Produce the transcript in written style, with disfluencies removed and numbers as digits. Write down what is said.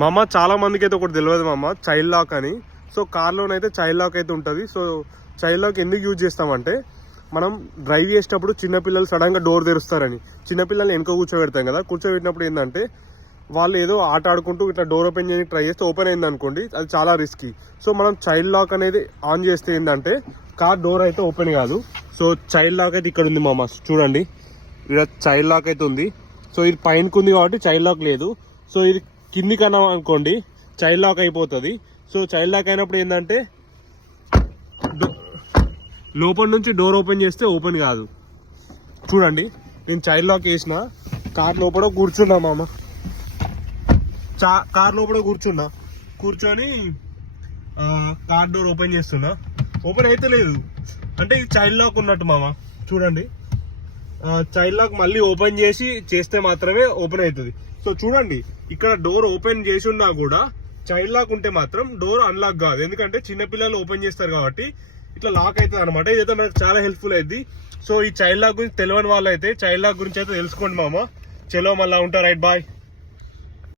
మామ చాలా మందికి అయితే ఒకటి తెలియదు మామ, చైల్డ్ లాక్ అని. సో కార్లోనైతే చైల్డ్ లాక్ అయితే ఉంటుంది. సో చైల్డ్ లాక్ ఎందుకు యూజ్ చేస్తామంటే, మనం డ్రైవ్ చేసేటప్పుడు చిన్నపిల్లలు సడన్గా డోర్ తెరుస్తారని, చిన్నపిల్లల్ని వెనుక కూర్చోబెడతాం కదా, కూర్చోబెట్టినప్పుడు ఏంటంటే వాళ్ళు ఏదో ఆట ఆడుకుంటూ ఇట్లా డోర్ ఓపెన్ చేయడానికి ట్రై చేస్తే ఓపెన్ అయింది అనుకోండి, అది చాలా రిస్కీ. సో మనం చైల్డ్ లాక్ అనేది ఆన్ చేస్తే ఏంటంటే కార్ డోర్ అయితే ఓపెన్ కాదు. సో చైల్డ్ లాక్ అయితే ఇక్కడ ఉంది మామ, చూడండి ఇక్కడ చైల్డ్ లాక్ అయితే ఉంది. సో ఇది పైనకు ఉంది కాబట్టి చైల్డ్ లాక్ లేదు. సో ఇది కిందికి అన్నాం అనుకోండి చైల్డ్ లాక్ అయిపోతుంది. సో చైల్డ్ లాక్ అయినప్పుడు ఏంటంటే లోపల నుంచి డోర్ ఓపెన్ చేస్తే ఓపెన్ కాదు. చూడండి నేను చైల్డ్ లాక్ వేసిన, కార్ లోపల కూర్చున్నా మామ, కార్ లోపల కూర్చొని కార్ డోర్ ఓపెన్ చేస్తున్నా, ఓపెన్ అయితే లేదు. అంటే ఇది చైల్డ్ లాక్ ఉన్నట్టు మామ. చూడండి చైల్డ్ లాక్ మళ్ళీ ఓపెన్ చేస్తే మాత్రమే ఓపెన్ అవుతుంది. సో చూడండి ఇక్కడ డోర్ ఓపెన్ చేసి ఉన్నా కూడా చైల్డ్ లాక్ ఉంటే మాత్రం డోర్ అన్లాక్ కాదు, ఎందుకంటే చిన్నపిల్లలు ఓపెన్ చేస్తారు కాబట్టి ఇట్లా లాక్ అవుతుంది అనమాట. ఇదైతే మనకు చాలా హెల్ప్ఫుల్ అయింది. సో ఈ చైల్డ్ లాక్ గురించి తెలియని వాళ్ళు అయితే చైల్డ్ లాక్ గురించి అయితే తెలుసుకోండి మామ. చలో మళ్ళీ ఉంటా, రైట్, బాయ్.